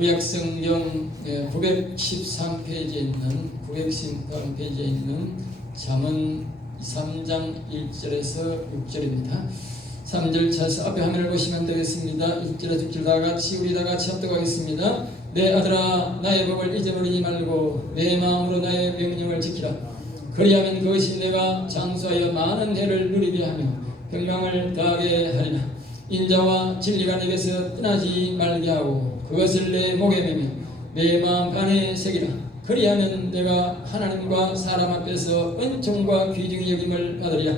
구약성경 913페이지에 있는 잠언 3장 1절에서 6절입니다. 3절 찾아서 앞에 화면을 보시면 되겠습니다. 1절에서 6절 다 같이 우리 다 같이 합독하겠습니다. 내 아들아 나의 법을 잊어버리지 말고 내 마음으로 나의 명령을 지키라. 그리하면 그것이 내가 장수하여 많은 해를 누리게 하며 평강을 더하게 하리라. 인자와 진리가 내게서 떠나지 말게 하고 그것을 내 목에 매며 내 마음 안에 새기라. 그리하면 내가 하나님과 사람 앞에서 은총과 귀중히 여김을 받으리라.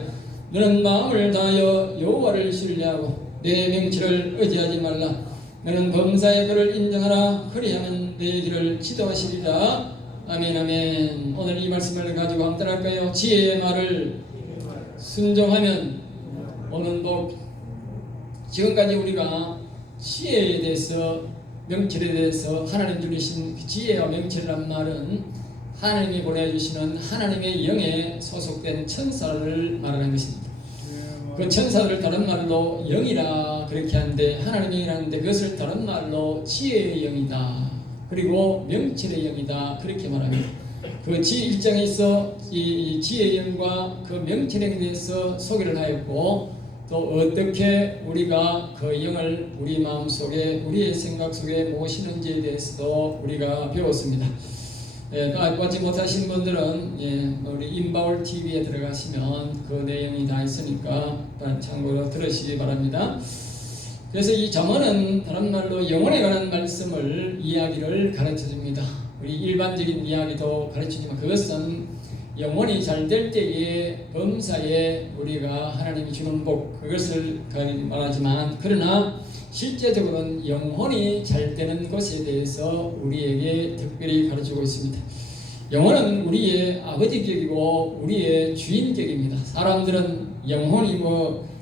너는 마음을 다하여 여호와를 신뢰하고 내 명치를 의지하지 말라. 너는 범사의 그를 인정하라. 그리하면 내 길을 지도하시리라. 아멘 아멘. 오늘 이 말씀을 가지고 한번 따라할까요? 지혜의 말을 순종하면 오는 복. 지금까지 우리가 지혜에 대해서 명철에 대해서 하나님 주신 지혜와 명철이란 말은 하나님이 보내주시는 하나님의 영에 소속된 천사를 말하는 것입니다. 그 천사를 다른 말로 영이라 그렇게 하는데 하나님의 영이라는데 그것을 다른 말로 지혜의 영이다. 그리고 명철의 영이다. 그렇게 말합니다. 그 1장에서 이 지혜의 영과 그 명철의 영에 대해서 소개를 하였고 또 어떻게 우리가 그 영을 우리 마음속에 우리의 생각 속에 모시는지에 대해서도 우리가 배웠습니다. 받지 못하신 분들은 우리 인바울 TV에 들어가시면 그 내용이 다 있으니까 참고로 들으시기 바랍니다. 그래서 이 잠언은 다른 말로 영혼에 관한 말씀을 이야기를 가르쳐 줍니다. 우리 일반적인 이야기도 가르쳐 주지만 그것은 영혼이 잘 될 때에 범사에 우리가 하나님이 주는 복 그것을 말하지만 그러나 실제적으로는 영혼이 잘 되는 것에 대해서 우리에게 특별히 가르치고 있습니다. 영혼은 우리의 아버지격이고 우리의 주인격입니다. 사람들은 영혼이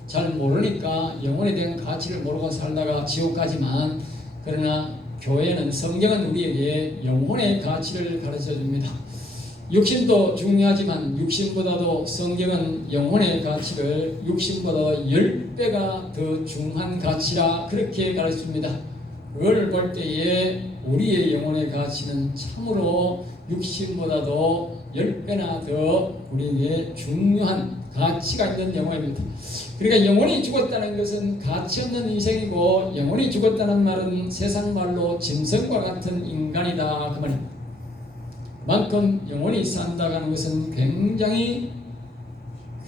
잘 모르니까 영혼에 대한 가치를 모르고 살다가 지옥 가지만 그러나 교회는 성경은 우리에게 영혼의 가치를 가르쳐 줍니다. 육신도 중요하지만 육신보다도 성경은 영혼의 가치를 육신보다 10배가 더 중한 가치라 그렇게 가르칩니다. 그걸 볼 때에 우리의 영혼의 가치는 참으로 육신보다도 10배나 더 우리에게 중요한 가치가 있는 영혼입니다. 그러니까 영혼이 죽었다는 것은 가치 없는 인생이고 영혼이 죽었다는 말은 세상 말로 짐승과 같은 인간이다 그 말입니다. 만큼 영혼이 산다고 하는 것은 굉장히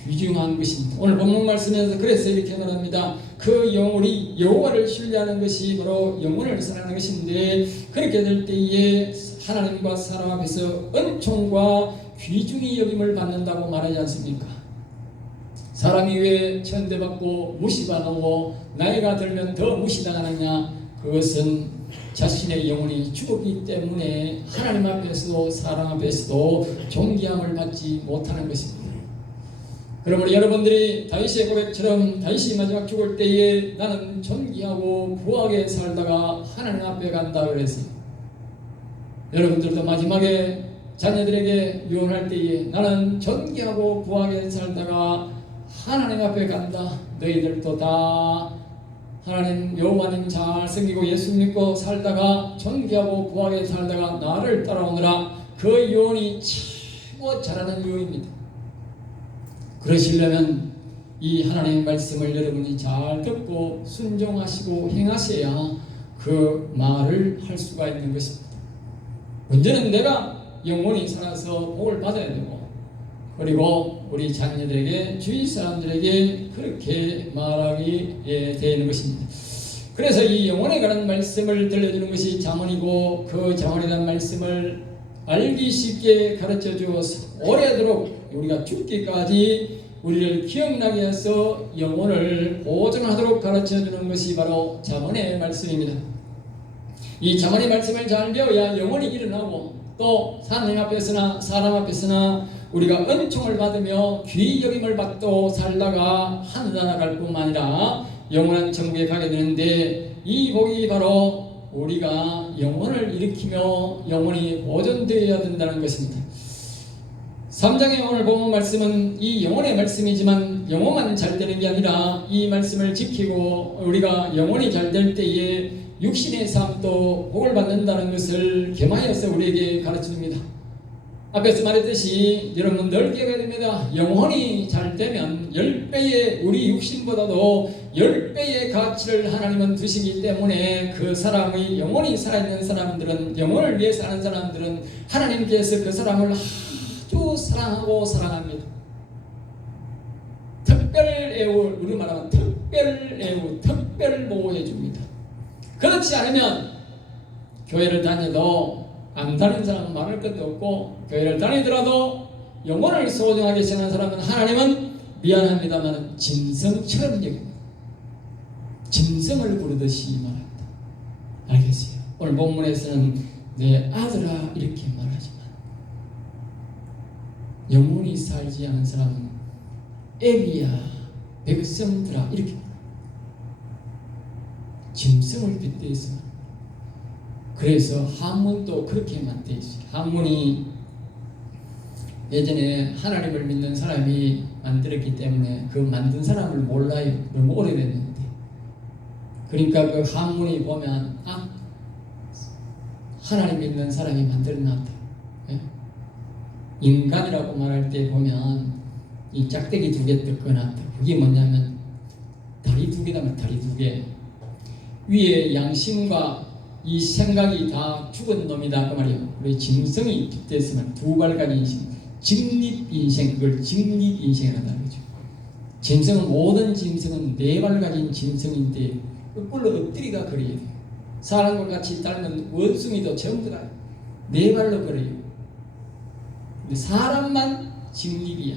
귀중한 것입니다. 오늘 본문 말씀에서 그래서 이렇게 말합니다. 그 영혼이 여호와를 신뢰하는 것이 바로 영혼을 사랑하는 것인데 그렇게 될 때에 하나님과 사람 앞에서 은총과 귀중히 여김을 받는다고 말하지 않습니까? 사람이 왜 천대받고 무시받고 나이가 들면 더 무시당하느냐? 그것은 자신의 영혼이 죽었기 때문에 하나님 앞에서도 사람 앞에서도 존귀함을 받지 못하는 것입니다. 그러므로 여러분들이 다윗의 고백처럼 다윗이 마지막 죽을 때에 나는 존귀하고 부하게 살다가 하나님 앞에 간다 그랬어요. 여러분들도 마지막에 자녀들에게 유언할 때에 나는 존귀하고 부하게 살다가 하나님 앞에 간다. 너희들도 다 하나님 여호와님 잘 섬기고 예수 믿고 살다가 존귀하고 부하게 살다가 나를 따라오느라 그 유언이 최고 잘하는 유언입니다. 그러시려면 이 하나님의 말씀을 여러분이 잘 듣고 순종하시고 행하셔야 그 말을 할 수가 있는 것입니다. 문제는 내가 영혼이 살아서 복을 받아야 되고 그리고 우리 자녀들에게 주위 사람들에게 그렇게 말하게 되는 것입니다. 그래서 이 영혼에 관한 말씀을 들려주는 것이 잠언이고 그 잠언에 대한 말씀을 알기 쉽게 가르쳐 주어서 오래도록 우리가 죽기까지 우리를 기억나게 해서 영혼을 보존하도록 가르쳐 주는 것이 바로 잠언의 말씀입니다. 이 잠언의 말씀을 잘 배워야 영혼이 일어나고 또 하나님 앞에서나 사람 앞에서나 우리가 은총을 받으며 귀 여김을 받고 살다가 하늘나라 나갈 뿐만 아니라 영원한 천국에 가게 되는데 이 복이 바로 우리가 영혼을 일으키며 영혼이 보존되어야 된다는 것입니다. 3장의 오늘 본문 말씀은 이 영혼의 말씀이지만 영혼만 잘 되는 게 아니라 이 말씀을 지키고 우리가 영혼이 잘 될 때에 육신의 삶도 복을 받는다는 것을 겸하여서 우리에게 가르쳐줍니다. 앞에서 말했듯이 여러분 늘 기억해야 됩니다. 영혼이 잘 되면 10배의 우리 육신보다도 10배의 가치를 하나님은 두시기 때문에 그 사람의 영혼이 살아있는 사람들은, 영혼을 위해 사는 사람들은 하나님께서 그 사람을 아주 사랑하고 사랑합니다. 특별 애우, 우리 말하면 특별 애우, 특별 보호해 줍니다. 그렇지 않으면 교회를 다녀도 안 다니는 사람은 말할 것도 없고, 교회를 다니더라도 영혼을 소중하게 생각하는 사람은 하나님은 미안합니다만 짐승처럼 여깁니다. 짐승을 부르듯이 말합니다. 알겠어요? 오늘 본문에서는 내 아들아 이렇게 말하지만 영혼이 살지 않은 사람은 애비야 백성들아 이렇게 말합니다. 짐승을 빗대서, 그래서 한문도 그렇게만 돼 있어요. 한문이 예전에 하나님을 믿는 사람이 만들었기 때문에 그 만든 사람을 몰라요. 너무 오래됐는데. 그러니까 그 한문이 보면 하나님 믿는 사람이 만들어놨다. 예? 인간이라고 말할 때 보면 이 짝대기 2개 뜯어놨다. 그게 뭐냐면 다리 2개다면 다리 2개. 위에 양심과 이 생각이 다 죽은 놈이다 그 말이에요. 우리 짐승이 빗대서는 2발 가진 인생, 직립인생, 그걸 직립인생이라고 하는 거죠. 짐승은, 모든 짐승은 4발 가진 짐승인데 거꾸로 엎드리가 걸어야 돼요. 사람과 같이 닮은 원숭이도 전부 다 4발로 걸어요. 근데 사람만 직립이야.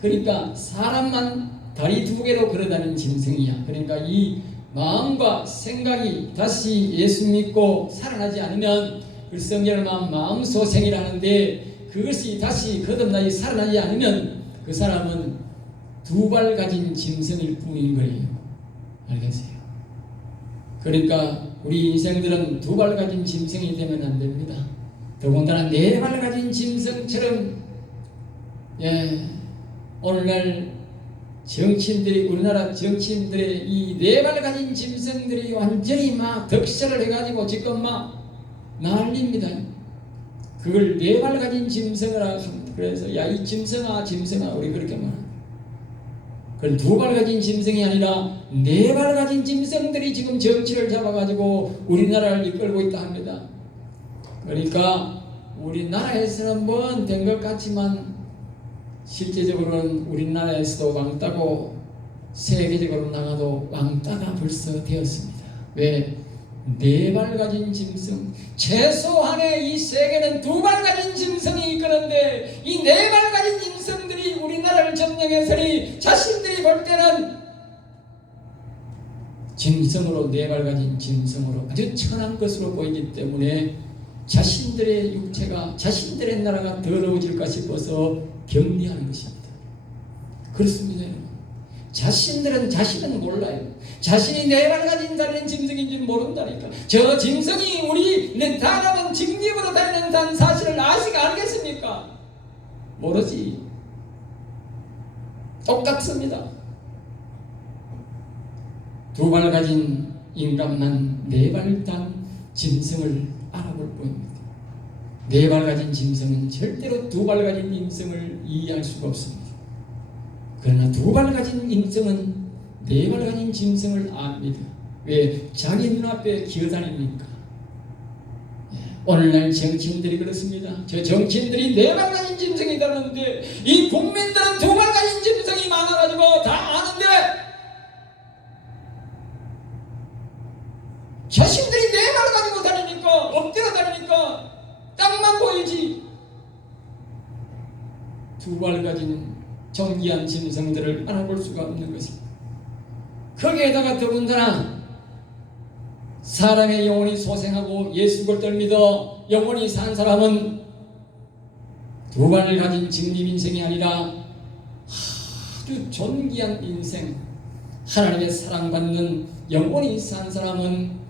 그러니까 사람만 다리 2개로 걸어다니는 짐승이야. 그러니까 이 마음과 생각이 다시 예수 믿고 살아나지 않으면, 그 성경을 마음 소생이라는데, 그것이 다시 거듭나지 살아나지 않으면 그 사람은 2발 가진 짐승일 뿐인 거예요. 알겠어요? 그러니까 우리 인생들은 2발 가진 짐승이 되면 안 됩니다. 더군다나 4발 가진 짐승처럼, 오늘날 정치인들이, 우리나라 정치인들의 이 4발 가진 짐승들이 완전히 막 덕설을 해가지고 지금 막 난립니다. 그걸 4발 가진 짐승이라고 합니다. 그래서 야 이 짐승아 짐승아 우리 그렇게 말합니다. 그건 2발 가진 짐승이 아니라 4발 가진 짐승들이 지금 정치를 잡아가지고 우리나라를 이끌고 있다 합니다. 그러니까 우리나라에서는 뭔 된 것 같지만 실제적으로는 우리나라에서도 왕따고 세계적으로 나가도 왕따가 벌써 되었습니다. 왜? 4발 가진 짐승, 최소한의 이 세계는 2발 가진 짐승이 있는데 이 4발 가진 짐승들이 우리나라를 점령해서니 자신들이 볼 때는 짐승으로, 4발 가진 짐승으로 아주 천한 것으로 보이기 때문에 자신들의 육체가, 자신들의 나라가 더러워질까 싶어서 격리하는 것입니다. 그렇습니다. 자신들은 자신은 몰라요. 자신이 4발 가진 다른 짐승인 줄 모른다니까. 저 짐승이 우리 사람은 직립으로 다니는 사실을 아직 알겠습니까? 모르지. 똑같습니다. 2발 가진 인간만 4발 단 짐승을 알아볼 뿐입니다. 4발 가진 짐승은 절대로 2발 가진 짐승을 이해할 수가 없습니다. 그러나 2발 가진 짐승은 4발 가진 짐승을 압니다. 왜? 자기 눈앞에 기어다니니까. 오늘날 정치인들이 그렇습니다. 저 정치인들이 4발 가진 짐승이 다르는데 이 국민들은 2발 가진 짐승이 많아가지고 다 아는데 자신들이 4발 가지고 다니니까, 엎드려 다니니까 땅만 보이지 2발 가진 존귀한 짐승들을 알아볼 수가 없는 것입니다. 거기에다가 더군다나 사람의 영혼이 소생하고 예수 그리스도를 믿어 영혼이 산 사람은 2발을 가진 직립인생이 아니라 아주 존귀한 인생, 하나님의 사랑받는 영혼이 산 사람은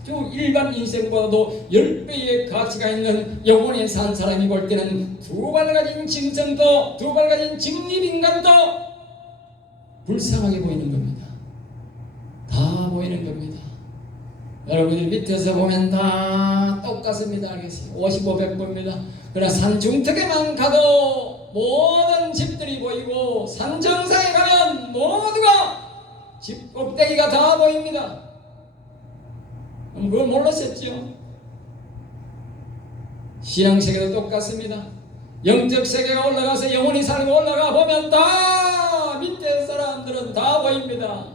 아주 일반 인생보다도 10배의 가치가 있는 영혼에 산 사람이 볼 때는 2발 가진 짐승도, 2발 가진 직립인간도 불쌍하게 보이는 겁니다. 다 보이는 겁니다. 여러분이 밑에서 보면 다 똑같습니다. 알겠어요? 5500보입니다. 그러나 산중턱에만 가도 모든 집들이 보이고 산 정상에 가면 모두가 집 꼭대기가 다 보입니다. 그걸 몰랐었죠? 신앙세계도 똑같습니다. 영적 세계가 올라가서 영혼이 살고 올라가 보면 다 밑에 사람들은 다 보입니다.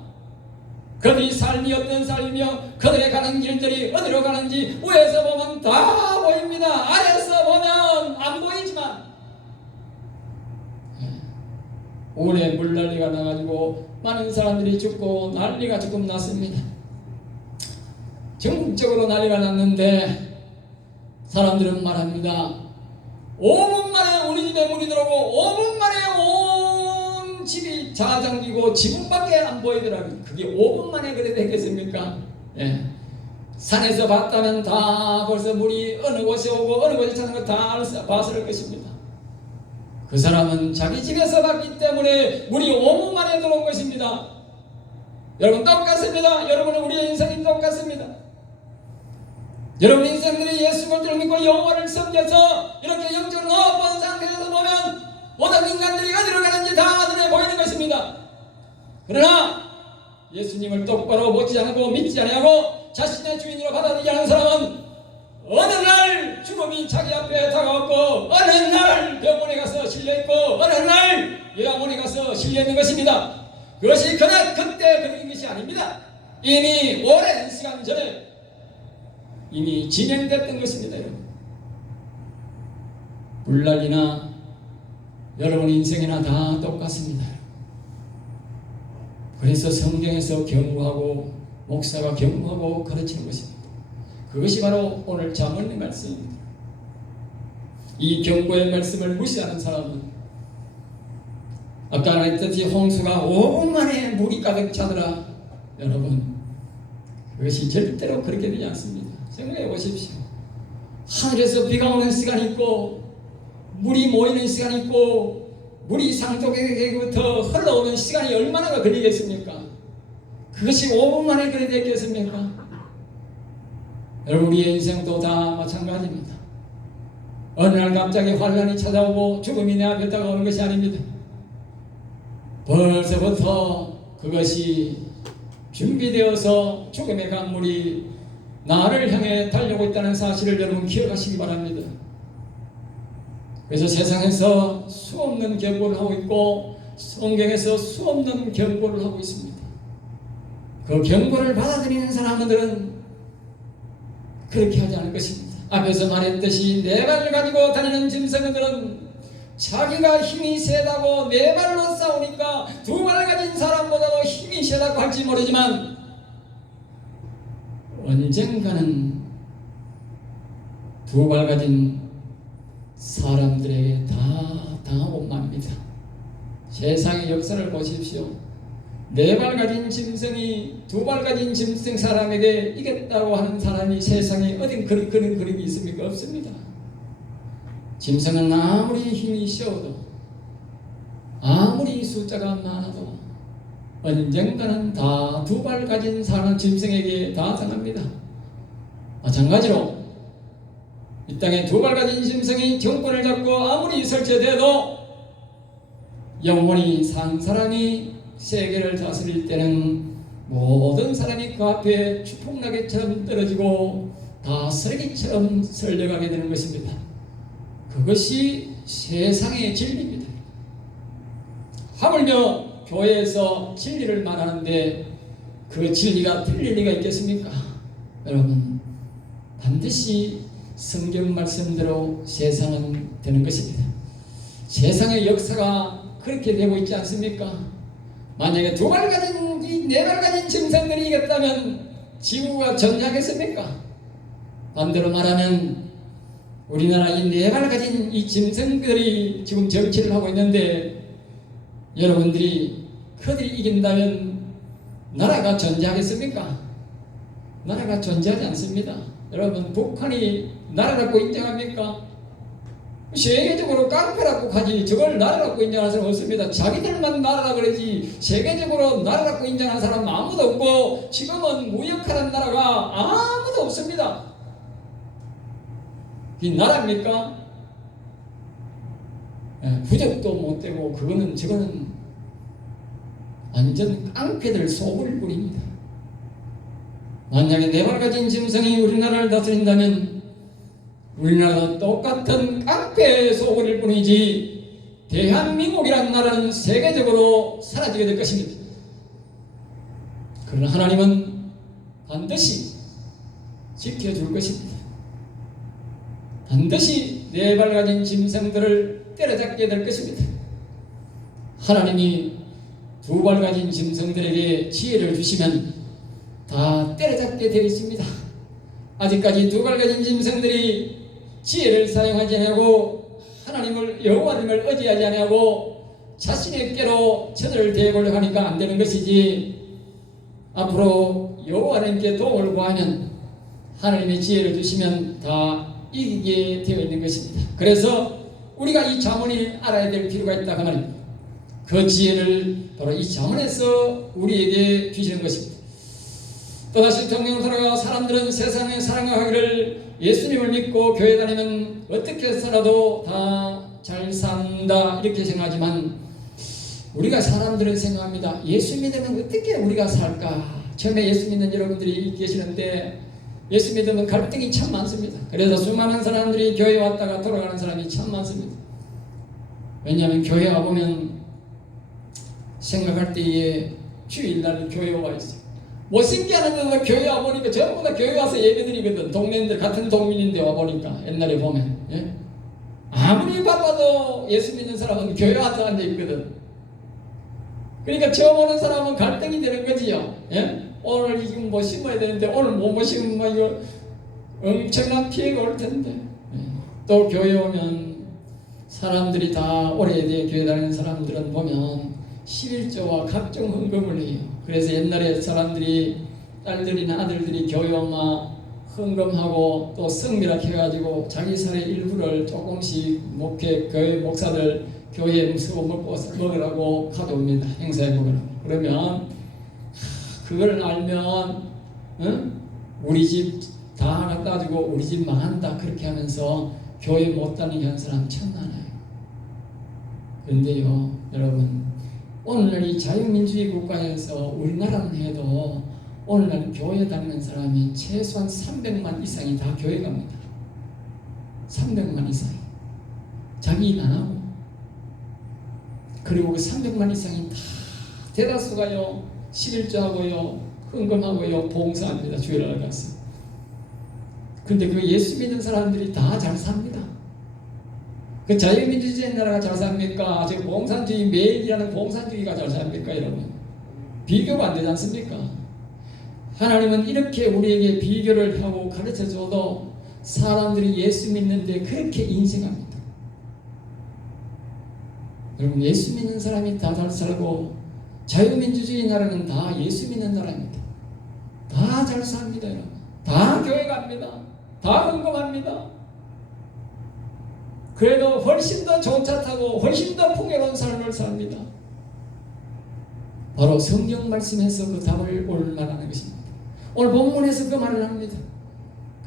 그들이 삶이 어떤 삶이며 그들의 가는 길들이 어디로 가는지 위에서 보면 다 보입니다. 아래에서 보면 안 보이지만 올해 물난리가 나가지고 많은 사람들이 죽고 난리가 조금 났습니다. 전국적으로 난리가 났는데 사람들은 말합니다. 5분 만에 우리 집에 문이 들어오고 5분 만에 온 집이 자장기고 지붕밖에 안 보이더라고요. 그게 5분 만에 그래 되겠습니까? 예. 산에서 봤다면 다 벌써 물이 어느 곳에 오고 어느 곳에 차는 거 다 봤을 것입니다. 그 사람은 자기 집에서 봤기 때문에 물이 5분 만에 들어온 것입니다. 여러분 똑같습니다. 여러분은 우리의 인생이 똑같습니다. 여러분 인생들이 예수 그리스도를 믿고 여호와를 섬겨서 이렇게 영적으로 높은 상태에서 보면 모든 인간들이 어디로 가는지 다 눈에 보이는 것입니다. 그러나 예수님을 똑바로 보지 않고 믿지 않고 자신의 주인으로 받아들이지 않은 사람은 어느 날 죽음이 자기 앞에 다가왔고 어느 날 병원에 가서 실려있고 어느 날 요양원에 가서 실려있는 것입니다. 그것이 그날 그때 그런 것이 아닙니다. 이미 오랜 시간 전에 이미 진행됐던 것입니다. 물난리나 여러분 인생이나 다 똑같습니다. 그래서 성경에서 경고하고 목사가 경고하고 가르치는 것입니다. 그것이 바로 오늘 잠언의 말씀입니다. 이 경고의 말씀을 무시하는 사람은 아까 말했듯이 홍수가 5분 만에 물이 가득 차더라. 여러분 그것이 절대로 그렇게 되지 않습니다. 생각해 보십시오. 하늘에서 비가 오는 시간이 있고 물이 모이는 시간이 있고 물이 상쪽에부터 흘러오는 시간이 얼마나 걸리겠습니까? 그것이 5분 만에 그래 됐겠습니까? 여러분 우리의 인생도 다 마찬가지입니다. 어느 날 갑자기 환란이 찾아오고 죽음이 내 앞에 다가오는 것이 아닙니다. 벌써부터 그것이 준비되어서 죽음의 강물이 나를 향해 달려오고 있다는 사실을 여러분 기억하시기 바랍니다. 그래서 세상에서 수없는 경고를 하고 있고 성경에서 수없는 경고를 하고 있습니다. 그 경고를 받아들이는 사람들은 그렇게 하지 않을 것입니다. 앞에서 말했듯이 네 발을 가지고 다니는 짐승들은 자기가 힘이 세다고 네 발로 싸우니까 두 발 가진 사람보다도 힘이 세다고 할지 모르지만 언젠가는 두 발 가진 사람들에게 다 당하고 맙니다. 세상의 역사를 보십시오. 네 발 가진 짐승이 두 발 가진 짐승 사람에게 이겼다고 하는 사람이 세상에 어딘 그런 그림이 있습니까? 없습니다. 짐승은 아무리 힘이 세어도 아무리 숫자가 많아도 언젠가는 다 두 발 가진 사람 짐승에게 다 당합니다. 마찬가지로 이 땅에 두 발 가진 짐승이 정권을 잡고 아무리 설치돼도 영원히 산 사람이 세계를 다스릴 때는 모든 사람이 그 앞에 추풍낙엽처럼 떨어지고 다 쓰레기처럼 설려가게 되는 것입니다. 그것이 세상의 진리입니다. 하물며 교회에서 진리를 말하는데 그 진리가 틀릴 리가 있겠습니까? 여러분 반드시 성경 말씀대로 세상은 되는 것입니다. 세상의 역사가 그렇게 되고 있지 않습니까? 만약에 두 발 가진 네 발 가진 짐승들이 이겼다면 지구가 존재하겠습니까? 반대로 말하면 우리나라 이 네 발 가진 이 짐승들이 지금 정치를 하고 있는데 여러분들이 그들이 이긴다면 나라가 존재하겠습니까? 나라가 존재하지 않습니다. 여러분 북한이 나라라고 인정합니까? 세계적으로 깡패라고 하지 저걸 나라라고 인정하는 사람 없습니다. 자기들만 나라라 그러지 세계적으로 나라라고 인정하는 사람 아무도 없고 지금은 무역하는 나라가 아무도 없습니다. 이 나라입니까? 부적도 못되고 그거는 저거는 완전 깡패들 속을 뿌립니다. 만약에 네 발 가진 짐승이 우리나라를 다스린다면 우리나라도 똑같은 깡패 속을 뿐이지 대한민국이라는 나라는 세계적으로 사라지게 될 것입니다. 그러나 하나님은 반드시 지켜줄 것입니다. 반드시 네 발 가진 짐승들을 때려잡게 될 것입니다. 하나님이 두 발 가진 짐승들에게 지혜를 주시면 다 때려잡게 되어 있습니다. 아직까지 두 발 가진 짐승들이 지혜를 사용하지 않고 하나님을 여호와님을 의지하지 않고 자신에게로 저들을 대보려고 하니까 안 되는 것이지 앞으로 여호와님께 도움을 구하면 하나님의 지혜를 주시면 다 이기게 되어 있는 것입니다. 그래서 우리가 이 잠언을 알아야 될 필요가 있다 그 말입니다. 그 지혜를 바로 이 잠언에서 우리에게 주시는 것입니다. 또다시 성경으로 돌아가 사람들은 세상에 살아가기를 예수님을 믿고 교회 다니면 어떻게 살아도 다 잘 산다 이렇게 생각하지만 우리가 사람들은 생각합니다. 예수 믿으면 어떻게 우리가 살까? 처음에 예수 믿는 여러분들이 계시는데 예수 믿으면 갈등이 참 많습니다. 그래서 수많은 사람들이 교회에 왔다가 돌아가는 사람이 참 많습니다. 왜냐하면 교회 와보면 생각할 때에 주일날 교회에 와 있어요. 못생기 하는데도 교회 와보니까 전부 다 교회 와서 예배드리거든. 동네인들 같은 동민인데 와보니까 옛날에 보면 예? 아무리 바빠도 예수 믿는 사람은 교회 와서 앉아있거든. 그러니까 처음 오는 사람은 갈등이 되는 거지요. 예? 오늘 지금 뭐 심어야 되는데 오늘 뭐 심으면 뭐 이거 엄청난 피해가 올 텐데 예? 또 교회 오면 사람들이 다 오래돼 교회 다니는 사람들은 보면 11조와 각종 헌금을 해요. 그래서 옛날에 사람들이 딸들이나 아들들이 교회 오면 헌금하고 또 성미락 해가지고 자기 살의 일부를 조금씩 교회 목사들 교회에 먹으라고 가져옵니다. 행사에 먹으라고. 그러면 그걸 알면 우리 집 다 갖다 주고 우리 집 망한다 그렇게 하면서 교회 못 다니게 하는 사람 참 많아요. 그런데요 여러분 오늘날 이 자유민주주의 국가에서 우리나라는 해도 오늘날 교회 다니는 사람이 최소한 300만 이상이 다 교회 갑니다. 300만 이상이 자기 일 안 하고 그리고 그 300만 이상이 다 대다수가요 11조하고요 헌금하고요 봉사합니다. 주일날 가서. 근데 그 예수 믿는 사람들이 다 잘 삽니다. 그 자유민주주의 나라가 잘 삽니까? 지금 공산주의 매일 일하는 공산주의가 잘 삽니까 여러분? 비교가 안 되지 않습니까? 하나님은 이렇게 우리에게 비교를 하고 가르쳐줘도 사람들이 예수 믿는데 그렇게 인생합니다. 여러분 예수 믿는 사람이 다 잘 살고 자유민주주의 나라는 다 예수 믿는 나라입니다. 다 잘 삽니다 여러분. 다 교회 갑니다. 다 헌금합니다. 그래도 훨씬 더 좋은 차 타고 훨씬 더 풍요로운 삶을 삽니다. 바로 성경 말씀에서 그 답을 오늘 말하는 것입니다. 오늘 본문에서 그 말을 합니다.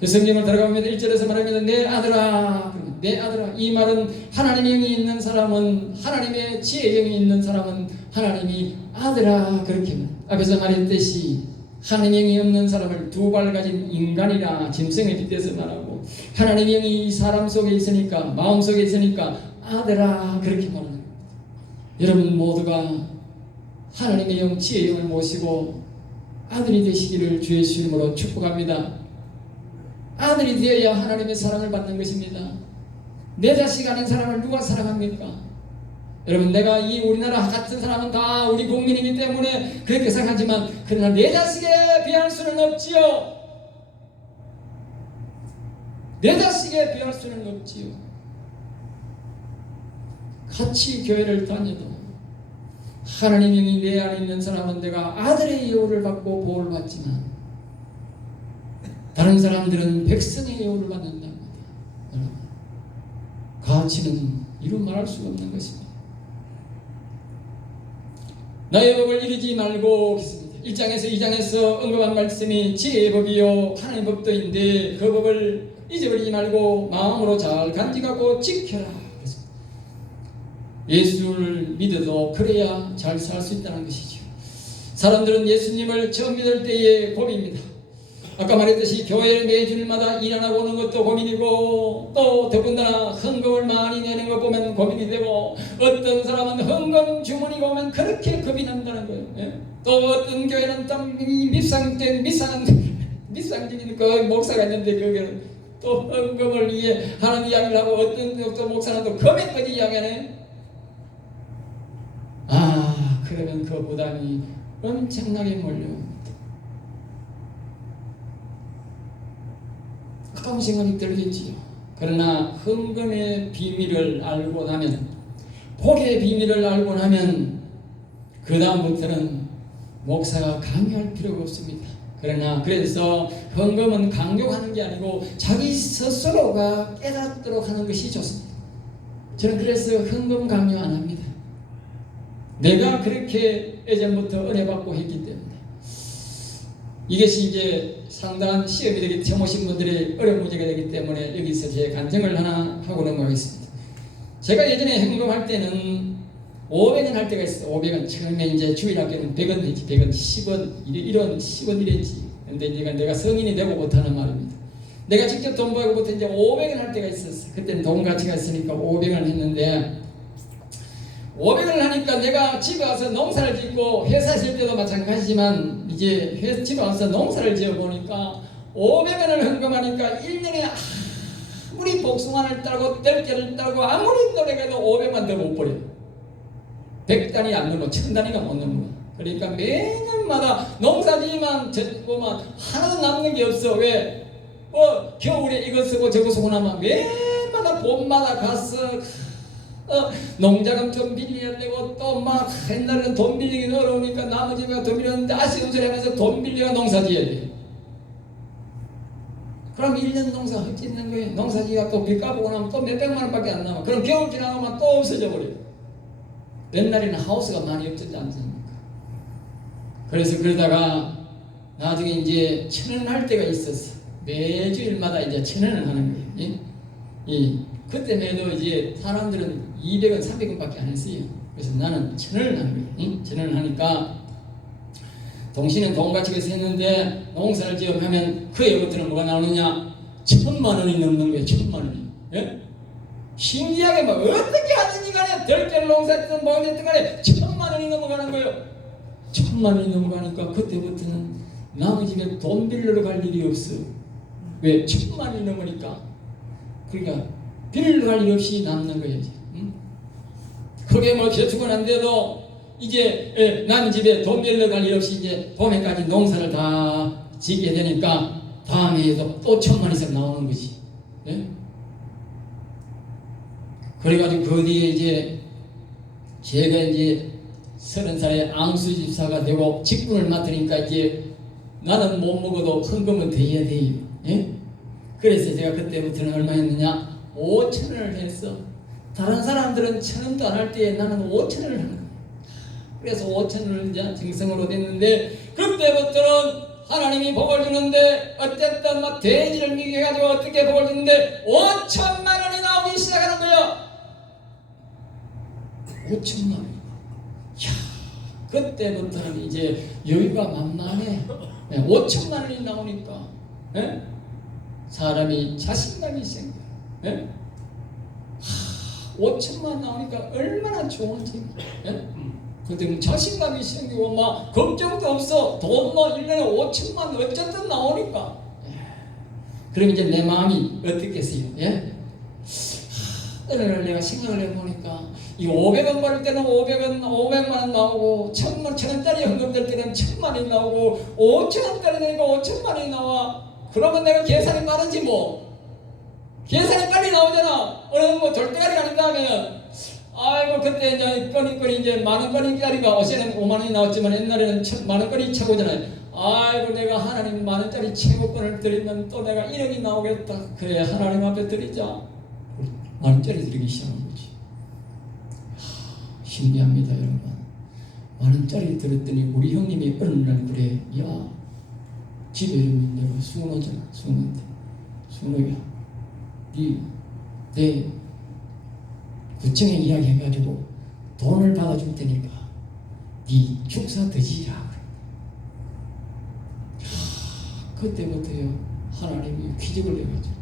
그 성경을 들어가면 1절에서 말합니다. 내 아들아, 내 아들아. 이 말은 하나님의 영이 있는 사람은 하나님의 지혜의 영이 있는 사람은 하나님이 아들아 그렇게 말. 앞에서 말했듯이 하나님의 영이 없는 사람을 두 발 가진 인간이라 짐승에 빗대서 말하고 하나님의 영이 이 사람 속에 있으니까 마음 속에 있으니까 아들아 그렇게 말하는 겁니다. 여러분 모두가 하나님의 영 지혜의 영을 모시고 아들이 되시기를 주의 이름으로 축복합니다. 아들이 되어야 하나님의 사랑을 받는 것입니다. 내 자식 아닌 사람을 누가 사랑합니까? 여러분 내가 이 우리나라 같은 사람은 다 우리 국민이기 때문에 그렇게 생각하지만 그러나 내 자식에 비할 수는 없지요. 내 자식에 비할 수는 없지요. 같이 교회를 다녀도 하나님의 영이 내 안에 있는 사람은 내가 아들의 예우를 받고 보호를 받지만 다른 사람들은 백성의 예우를 받는답니다. 여러분 가치는 이루 말할 수가 없는 것입니다. 나의 법을 이루지 말고 했습니다. 1장에서 2장에서 언급한 말씀이 지혜의 법이요 하나님의 법도인데 그 법을 잊어버리지 말고 마음으로 잘 간직하고 지켜라. 예수를 믿어도 그래야 잘 살 수 있다는 것이죠. 사람들은 예수님을 처음 믿을 때의 고민입니다. 아까 말했듯이 교회에 매주일마다 일어나고 오는 것도 고민이고 또 더군다나 헌금을 많이 내는 것 보면 고민이 되고 어떤 사람은 헌금 주머니가 오면 그렇게 겁이 난다는 거예요. 예? 또 어떤 교회는 좀 미상적인 그 목사가 있는데 거기는 또 헌금을 위해 하는 이야기를 하고 어떤 또 목사는 또 금액까지 이야기하네. 그러면 그 부담이 엄청나게 몰려옵니다. 아까운 생각이 들겠지요. 그러나 헌금의 비밀을 알고 나면, 복의 비밀을 알고 나면 그 다음부터는 목사가 강요할 필요가 없습니다. 그래서 헌금은 강요하는 게 아니고 자기 스스로가 깨닫도록 하는 것이 좋습니다. 저는 그래서 헌금 강요 안 합니다. 내가 그렇게 예전부터 은혜 받고 했기 때문에 이것이 이제 상당한 시험이 되기 때문에 오신 분들의 어려운 문제가 되기 때문에 여기서 제 간증을 하나 하고 넘어가겠습니다. 제가 예전에 헌금할 때는 500원 할 때가 있어요. 500원 처음에 이제 주일학교는 100원 되지, 100원, 10원, 1원, 10원 이랬지. 근데 내가 성인이 되고 못하는 말입니다. 내가 직접 돈 벌고부터 이제 500원 할 때가 있었어. 그때는 돈 가치가 있으니까 500원 했는데 500을 하니까 내가 집에 와서 농사를 짓고 회사 있을 때도 마찬가지지만 이제 집에 와서 농사를 지어보니까 500원을 헌금하니까 1년에 아무리 복숭아를 따고 뗄개를 따고 아무리 노력해도 500만 더 못 버려요. 100단위 안 넘어 1000단위가 못 넘어. 그러니까 매년마다 농사 지으면 하나도 남는 게 없어. 왜? 겨울에 이거 쓰고 저거 쓰고 나면 매년마다 봄마다 가서 농자금 좀 빌려야 되고 또 막 옛날에는 돈 빌리기 어려우니까 남의 집에 돈 빌렸는데 아쉬운 소리 하면서 돈 빌려가 농사 지어야 돼. 그럼 1년 농사 헛짓는 거예요. 농사 지어가 또 빚 갚고 나면 또 몇백만 원밖에 안 남아. 그럼 겨울 지나가면 또 없어져 버려요. 옛날에는 하우스가 많이 없었지 않습니까? 그래서 그러다가 나중에 이제 1000원 할 때가 있었어. 매주일마다 이제 1000원을 하는 거예요. 그때만 해도 이제 사람들은 200원, 300원밖에 안 했어요. 그래서 나는 1000원을 하는 거예요. 1000원을 하니까 동시는 돈 가치가 했는데 농사를 지으면 그 예부터는 뭐가 나오느냐? 1000만 원이 넘는 거예요. 1000만 원이. 예? 신기하게 막 어떻게 하든지 간에 덜결 농사했든 뭐가 됐든 간에 1000만 원이 넘어가는 거예요. 1000만 원이 넘어가니까 그때부터는 남의 집에 돈 빌리러 갈 일이 없어. 왜? 1000만 원이 넘으니까. 그러니까 빌리러 갈 일 없이 남는 거예요. 응? 그게 뭐 저축은 안 돼도 이제 남 집에 돈 빌리러 갈 일 없이 이제 봄에까지 농사를 다 짓게 되니까 다음 해에도 또 1000만 원 이상 나오는 거지. 예? 그래가지고 그 뒤에 이제 제가 이제 30살에 앙수집사가 되고 직분을 맡으니까 이제 나는 못 먹어도 헌금은 돼야 돼요. 예? 그래서 제가 그때부터는 얼마 했느냐? 5,000원을 했어. 다른 사람들은 1,000원도 안 할 때 나는 5,000원을 하는 거예요. 그래서 5,000원을 이제 증성으로 됐는데 그때부터는 하나님이 복을 주는데 어쨌든 막 돼지를 먹여가지고 어떻게 복을 주는데 5,000만 원이 나오기 시작하는 거예요. 5,000만 원. 이야, 그때부터는 이제 여유가 만만해. 5,000만 원이 나오니까 예? 사람이 자신감이 생겨. 예? 5,000만 원 나오니까 얼마나 좋은지. 예? 그때 자신감이 생기고 막 걱정도 없어. 돈 뭐 1년에 5,000만 원 어쨌든 나오니까. 예. 그럼 이제 내 마음이 어떻겠어요? 예? 어느 날 내가 생각을 해보니까 이 500원 벌 때는 500만 원 나오고 1,000원짜리 헌금될 때는 1,000만 원이 나오고 5,000원짜리 되니까 5,000만 원이 나와. 그러면 내가 계산이 빠르지 뭐. 계산이 빨리 나오잖아. 어느 뭐 돌대가리가 아닌가 하면 아이고 그때 이제 꺼니꺼니 이제 만원짜리가 어제는 5만 원이 나왔지만 옛날에는 10,000원짜리 최고잖아요. 아이고 내가 하나님 만원짜리 최고권을 드리면 또 내가 1억이 나오겠다. 그래 하나님 앞에 드리자. 만원짜리 드리기 시작한 거지. 신기합니다, 여러분. 만원짜리 들었더니 우리 형님이 어느 날 그래, 야, 집에 이러면 내가 수원오잖아, 수원인데, 수원이야, 내 구청에 이야기해가지고 돈을 받아줄 테니까 네 축사 드시라. 그때부터요, 하나님이 기적을 내가지고,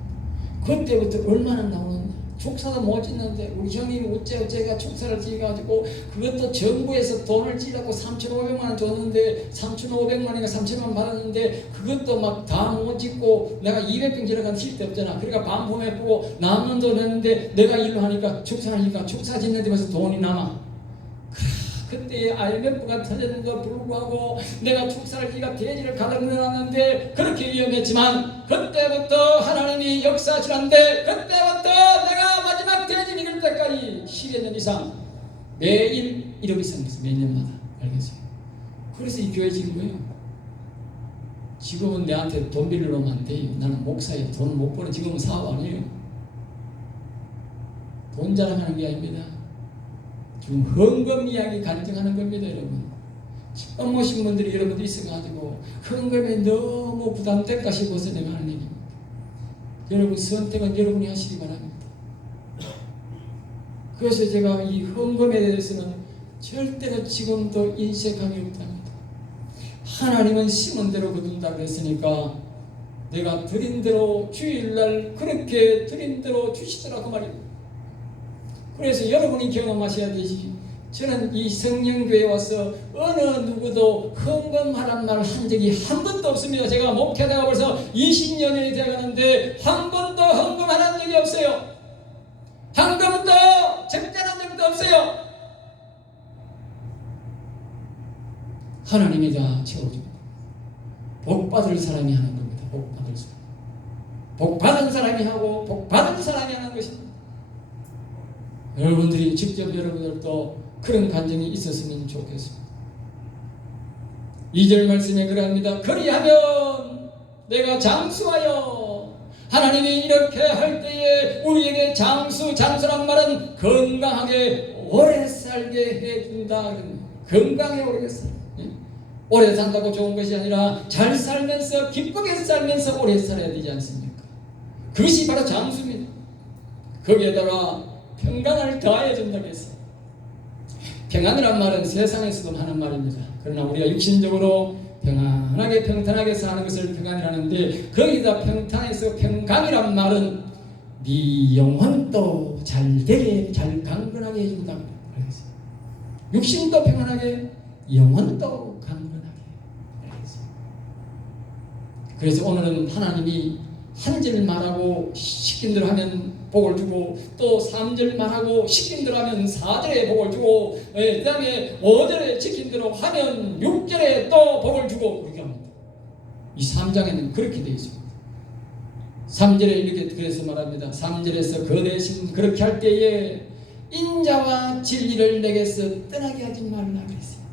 그때부터 얼마나 나오는 축사도 못 짓는데 우리 형님이 어째가 축사를 지어가지고 그것도 정부에서 돈을 지라고 3,500만 원 줬는데 3,500만 원인가 3,000만 원 받았는데 그것도 막 다 못 짓고 내가 200평 지나가면 쉴데 없잖아. 그러니까 반품해 보고 남는 돈 했는데 내가 일로 하니까 축사하니까 축사 짓는 데서 돈이 남아. 그때 IMF가 터졌는데도 불구하고 내가 축사를 기가 대지를 가득 넣어놨는데 그렇게 위험했지만 그때부터 하나님이 역사하시는데 그때부터 내가 마지막 대지 이길 때까지 10여 년 이상 매일 1억 이상 했어. 매년마다. 알겠어요? 그래서 이 교회 지은 거예요. 지금은 내한테 돈 빌리러 오면 안 돼요. 나는 목사예요. 돈 못 버는 지금은 사업 아니에요. 돈 자랑하는 게 아닙니다. 지금 헌금 이야기 간증하는 겁니다, 여러분. 처음 오신 분들이 여러분들이 있어가지고 헌금에 너무 부담될까 싶어서 내가 하는 얘기입니다. 여러분 선택은 여러분이 하시기 바랍니다. 그래서 제가 이 헌금에 대해서는 절대로 지금도 인색함이 없답니다. 하나님은 심은 대로 거둔다 그랬으니까 내가 드린 대로 주일날 그렇게 드린 대로 주시더라 그 말입니다. 그래서 여러분이 경험하셔야 되지. 저는 이 성령교회에 와서 어느 누구도 헌금하란 말 한 적이 한 번도 없습니다. 제가 목회자가 벌써 20년이 되어가는데 한 번도 헌금하는 적이 없어요. 한 번도 적자한 적도 없어요. 하나님이 다 채워줍니다. 복 받을 사람이 하는 겁니다. 복 받을 사람. 복 받은 사람이 하고 복 받은 사람이 하는 것입니다. 여러분들이 직접 여러분들도 그런 감정이 있었으면 좋겠습니다. 2절 말씀에 그러합니다. 그리하면 내가 장수하여 하나님이 이렇게 할 때에 우리에게 장수란 말은 건강하게 오래 살게 해준다. 건강에 오래 살게. 오래 산다고 좋은 것이 아니라 잘 살면서 기쁘게 살면서 오래 살아야 되지 않습니까? 그것이 바로 장수입니다. 거기에다가 평강을 더하여 준다고 했어요. 평안이란 말은 세상에서도 하는 말입니다. 그러나 우리가 육신적으로 평안하게 평탄하게 사는 것을 평안이라는데 거기다 평탄에서 평강이란 말은 네 영혼도 잘 되게 잘 강건하게 해준다고 그랬어요. 육신도 평안하게 영혼도 강건하게 그랬어요. 그래서 오늘은 하나님이 한 절 말하고 시킨 대로 하면 복을 주고 또 3절 말하고 시킨 대로 하면 4절에 복을 주고 그 다음에 5절에 시킨 대로 하면 6절에 또 복을 주고 그렇게 합니다. 이 3장에는 그렇게 되어 있습니다. 3절에 이렇게 그래서 말합니다. 3절에서 그 대신 그렇게 할 때에 인자와 진리를 내게서 떠나게 하지 말라 그랬어요.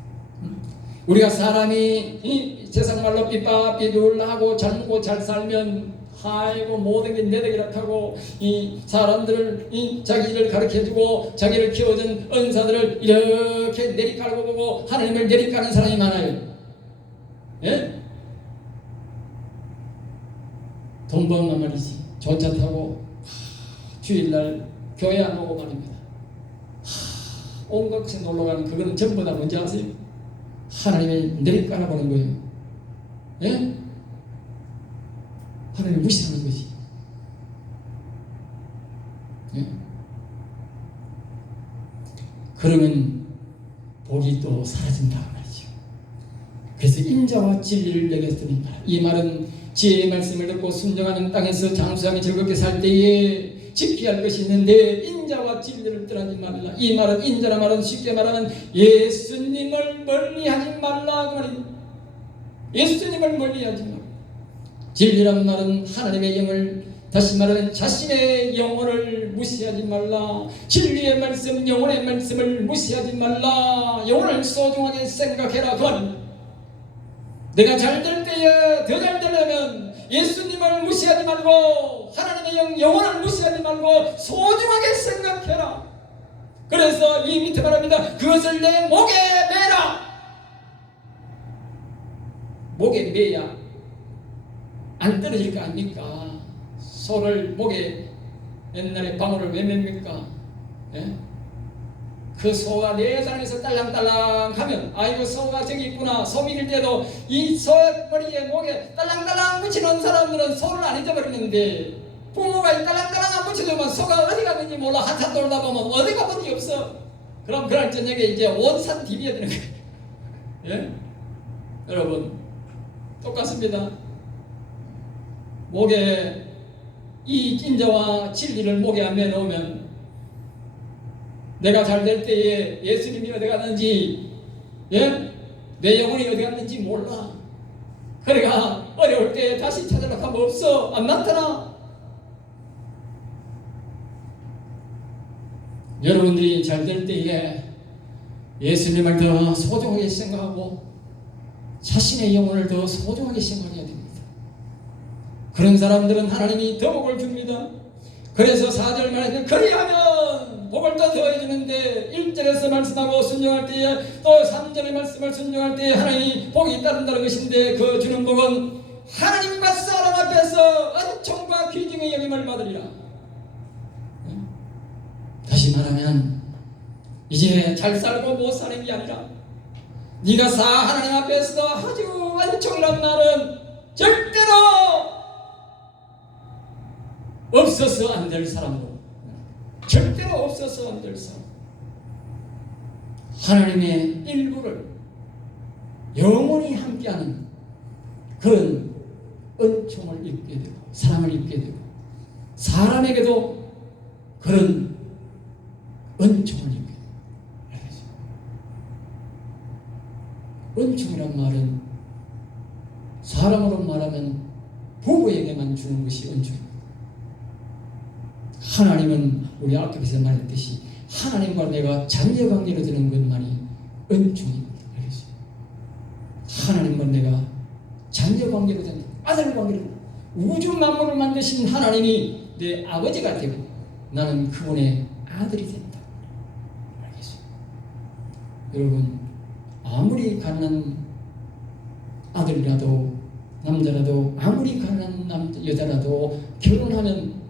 우리가 사람이 이 세상 말로 삐빠삐둘하고 잘 먹고 잘 살면 아이고 모든 게 내 덕이라 하고 이 사람들을 자기 일을 가르쳐주고 자기를 키워준 은사들을 이렇게 내리깔고 보고 하나님을 내리까는 사람이 많아요. 예? 돈 버는 말이지. 전차 타고 주일날 교회 안 오고 말입니다. 온갖 곳에 놀러가는 그거는 전부 다 뭔지 아세요? 하나님의 내리깔아 보는 거예요. 예? 하나님을 무시하는 것이. 예? 그러면 복이 또 사라진다고 말이죠. 그래서 인자와 진리를 내게 드린다. 이 말은 지혜의 말씀을 듣고 순종하는 땅에서 장수하며 즐겁게 살 때에 지켜야 할 것이 있는데 인자와 진리를 떠나지 말라. 이 말은 인자라 말은 쉽게 말하면 예수님을 멀리하지 말라 그 말입니다. 예수님을 멀리하지 말라. 진리란 말은 하나님의 영을 다시 말하면 자신의 영혼을 무시하지 말라. 진리의 말씀, 영혼의 말씀을 무시하지 말라. 영혼을 소중하게 생각해라. 그건 내가 잘 될 때에 더 잘 되려면 예수님을 무시하지 말고 하나님의 영혼을 무시하지 말고 소중하게 생각해라. 그래서 이 밑에 말합니다. 그것을 내 목에 매라. 목에 매야 안 떨어질 거 아닙니까? 소를 목에 옛날에 방울을 왜 맵니까? 예? 그 소가 내 산에서 딸랑딸랑 하면 아이고 소가 저기 있구나. 소 먹일 때도 이 소 머리에 목에 딸랑딸랑 붙이는 사람들은 소를 안 잊어버리는데 부모가 이 딸랑딸랑 안 붙여주면 소가 어디 갔는지 몰라. 한참 돌다 보면 어디 가본지 없어. 그럼 그날 저녁에 이제 온 산 디벼야 되는 거예요. 예? 여러분 똑같습니다. 목에 이 인자와 진리를 목에 안 매놓으면 내가 잘 될 때에 예수님이 어디 갔는지, 예? 내 영혼이 어디 갔는지 몰라. 그러니까 어려울 때 다시 찾으려고 하면 없어. 안 나타나. 여러분들이 잘 될 때에 예수님을 더 소중하게 생각하고 자신의 영혼을 더 소중하게 생각해야 됩니다. 그런 사람들은 하나님이 더 복을 줍니다. 그래서 4절 말하면 그리하면 복을 더 더해주는데 1절에서 말씀하고 순종할 때에 또 3절의 말씀을 순종할 때에 하나님이 복이 따른다는 것인데 그 주는 복은 하나님과 사람 앞에서 은총과 귀중의 여김을 받으리라. 다시 말하면 이제 잘 살고 못 사는 게 아니라 네가 하나님 앞에서 아주 은총이란 말은 절대로 없어서 안 될 사람으로, 절대로 없어서 안 될 사람, 하나님의 일부를 영원히 함께하는 그런 은총을 입게 되고 사랑을 입게 되고 사람에게도 그런 은총을 입게 돼요. 은총이란 말은 사람으로 말하면 부부에게만 주는 것이 은총입니다. 하나님은 우리 앞에서 말했듯이 하나님과 내가 자녀 관계로 되는 것만이 은총입니다. 하나님과 내가 자녀 관계로 되는 아들 관계로 우주 만물을 만드신 하나님이 내 아버지가 되고 나는 그분의 아들이 된다. 알겠습니다. 여러분 아무리 가난한 아들이라도 남자라도 아무리 가난한 여자라도 결혼하면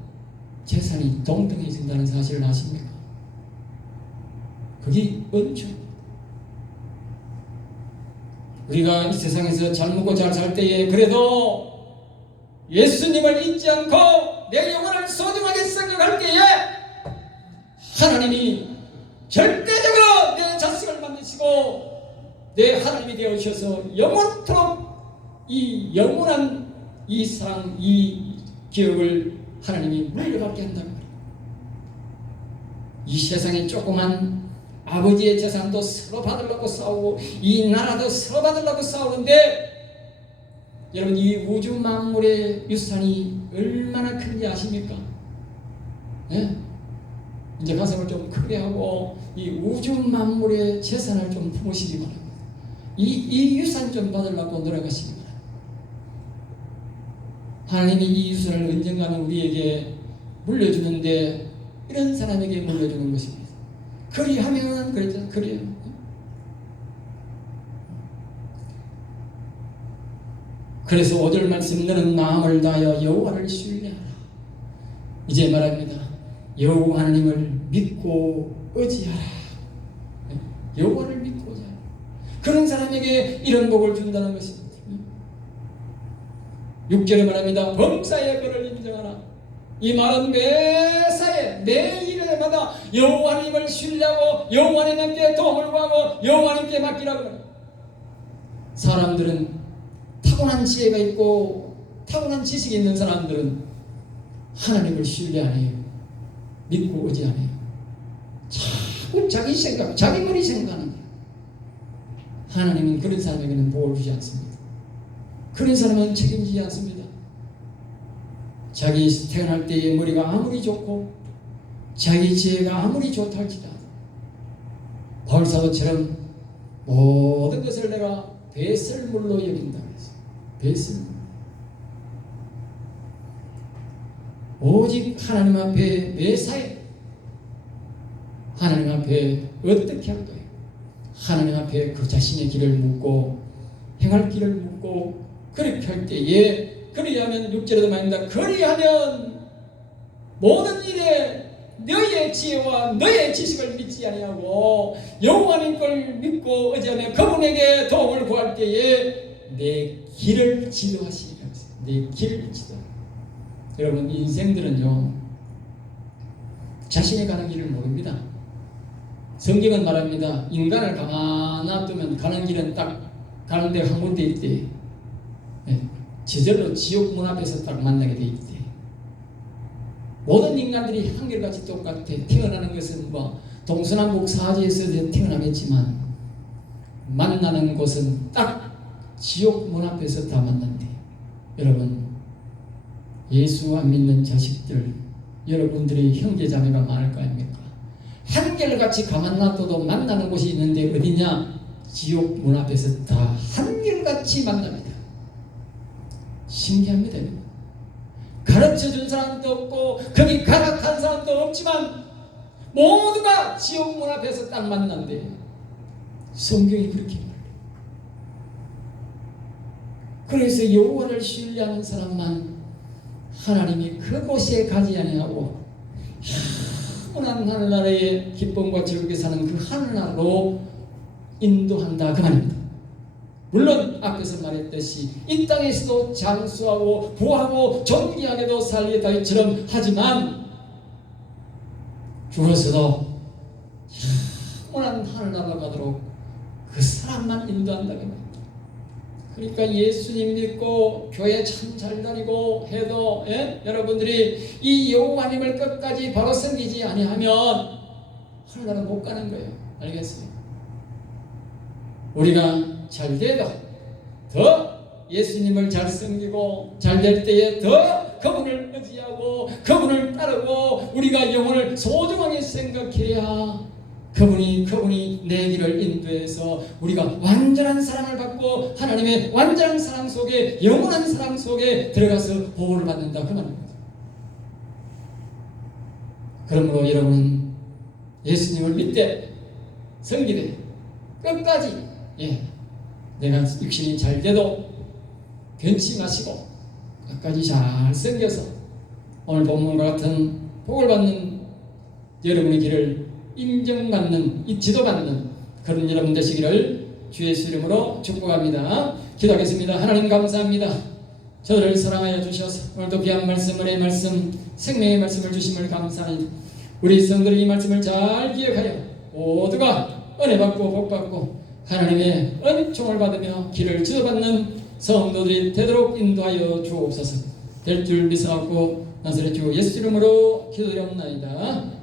재산이 동등해진다는 사실을 아십니까? 그게 은총. 우리가 이 세상에서 잘 먹고 잘 살 때에 그래도 예수님을 잊지 않고 내 영혼을 소중하게 생각할 때에 하나님이 절대적으로 내 자식을 만드시고 내 하나님이 되어주셔서 영원토록 이 영원한 이 사랑, 이 기억을 하나님이 물려받게 한다는 거예요. 이 세상에 조그만 아버지의 재산도 서로 받으려고 싸우고 이 나라도 서로 받으려고 싸우는데 여러분 이 우주 만물의 유산이 얼마나 큰지 아십니까? 네? 이제 가슴을 좀 크게 하고 이 우주 만물의 재산을 좀 품으시기 바랍니다. 이 유산 좀 받으려고 노력하시기 바랍니다. 하나님이 이 유산을 언젠가는 우리에게 물려주는데 이런 사람에게 물려주는 것입니다. 그리하면 그랬죠. 그래요. 그래서 5절 말씀 너는 마음을 다하여 여호와를 신뢰하라. 이제 말합니다. 여호와 하나님을 믿고 의지하라. 여호와를 믿고 의지하라. 그런 사람에게 이런 복을 준다는 것입니다. 6절에 말합니다. 범사에 그를 인정하라. 이 말은 매사에 매 일에마다 여호와 하나님을 신뢰하고 여호와 하나님께 도움을 구하고 여호와 하나님께 맡기라고 합니다. 사람들은 타고난 지혜가 있고 타고난 지식이 있는 사람들은 하나님을 신뢰 안 해요. 믿고 의지 안 해요. 자꾸 자기 생각, 자기 머리 생각하는 거예요. 하나님은 그런 사람에게는 복을 주지 않습니다. 그런 사람은 책임지지 않습니다. 자기 태어날 때의 머리가 아무리 좋고 자기 지혜가 아무리 좋다 할지라도 바울사도처럼 모든 것을 내가 배설물로 여긴다 그랬어요. 배설물. 오직 하나님 앞에 매사에 하나님 앞에 어떻게 할 거예요? 하나님 앞에 그 자신의 길을 묻고 행할 길을 묻고 그렇게 할 때에 그리하면 6절에도 말합니다. 그리하면 모든 일에 너의 지혜와 너의 지식을 믿지 아니하고 여호와님 걸 믿고 의지하며 그분에게 도움을 구할 때에 내 길을 지도하시리라. 내 길을 지도. 여러분 인생들은요 자신이 가는 길을 모릅니다. 성경은 말합니다. 인간을 가만 놔두면 가는 길은 딱 가는 데가 한 군데 있대. 저절로 지옥 문 앞에서 딱 만나게 돼 있대. 모든 인간들이 한결같이 똑같아. 태어나는 것은 뭐 동서남북 사지에서 태어나겠지만 만나는 곳은 딱 지옥 문 앞에서 다 만난대. 여러분 예수 안 믿는 자식들 여러분들이 형제자매가 많을 거 아닙니까? 한결같이 가만 놔둬도 만나는 곳이 있는데 어디냐? 지옥 문 앞에서 다 한결같이 만납니다. 신기합니다. 가르쳐준 사람도 없고 거기 가락한 사람도 없지만 모두가 지옥 문 앞에서 딱 만난대. 성경이 그렇게 말해요. 그래서 여호와를 신뢰하는 사람만 하나님이 그곳에 가지 아니하고 영원한 하늘나라의 기쁨과 즐겁게 사는 그 하늘나라로 인도한다 그 말입니다. 물론 앞에서 말했듯이 이 땅에서도 장수하고 부하고 존귀하게도 살리에 다윗처럼 하지만 죽어서도 영원한 하늘나라 가도록 그 사람만 인도한다 그 말입니다. 그러니까 예수님 믿고 교회 참 잘 다니고 해도 여러분들이 이 여호와님을 끝까지 바로 섬기지 아니하면 하늘나라 못 가는 거예요. 알겠어요? 우리가 잘 돼도 더 예수님을 잘 섬기고 잘 될 때에 더 그분을 의지하고 그분을 따르고 우리가 영혼을 소중하게 생각해야 그분이 내 길을 인도해서 우리가 완전한 사랑을 받고 하나님의 완전한 사랑 속에 영원한 사랑 속에 들어가서 보호를 받는다 그 말입니다. 그러므로 여러분 예수님을 믿되 섬기되 끝까지 내가 육신이 잘 돼도 변치 마시고 끝까지 잘 섬겨서 오늘 본문과 같은 복을 받는 여러분의 길을 인정받는, 지도받는 그런 여러분 되시기를 주 예수 이름으로 축복합니다. 기도하겠습니다. 하나님 감사합니다. 저를 사랑하여 주셔서 오늘도 귀한 말씀, 은혜의 말씀, 생명의 말씀을 주심을 감사합니다. 우리 성도들이 이 말씀을 잘 기억하여 모두가 은혜 받고 복 받고 하나님의 은총을 받으며 길을 지도받는 성도들이 되도록 인도하여 주옵소서. 될 줄 믿사옵고 나사렛 주 예수 이름으로 기도드렸나이다.